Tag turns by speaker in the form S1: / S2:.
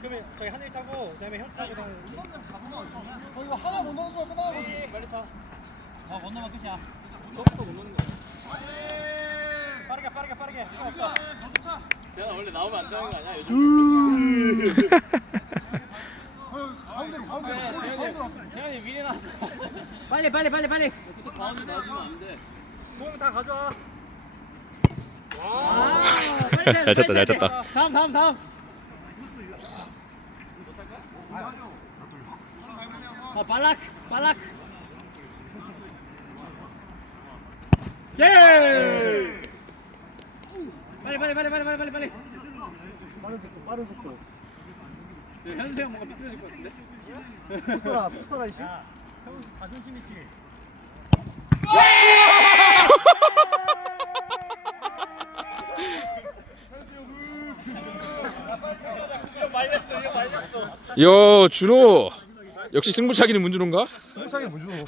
S1: 그러면 저희 하늘 차고 그다음에 현 차고 그다음에
S2: 어, 이거 하나 못 넣었어 끝나는 거지.
S1: 빨리 차. 아못 넣으면 끝이야. 너부터 못 넣는 거야. 빠르게 빠르게 빠르게.
S3: 제가 원래 나오면 안 되는 거 아니야? 요즘
S2: 어, 가운데로 가운데로.
S3: 네,
S2: 골 가운데로.
S3: 재현이 미리 나왔어.
S4: 빨리 빨리 빨리 빨리.
S3: 또 가운데 놔주면 안 돼.
S1: 공다 가져와.
S4: 아, 빨리
S5: 잘 쳤다, 잘 쳤다.
S4: 다음 다음 다음. 아 발락 발락. 예. 빨리 빨리 빨리 빨리 빨리 빨리 빨리.
S2: 빠른 속도 빠른 속도.
S4: 현수 형 뭔가 미끄러질 것 같은데?
S2: 풋사라 풋사라 이씨.
S1: 자존심 있지.
S5: 야 준호 역시 승부차기는 문준호인가?
S2: 승부차기 못 주노.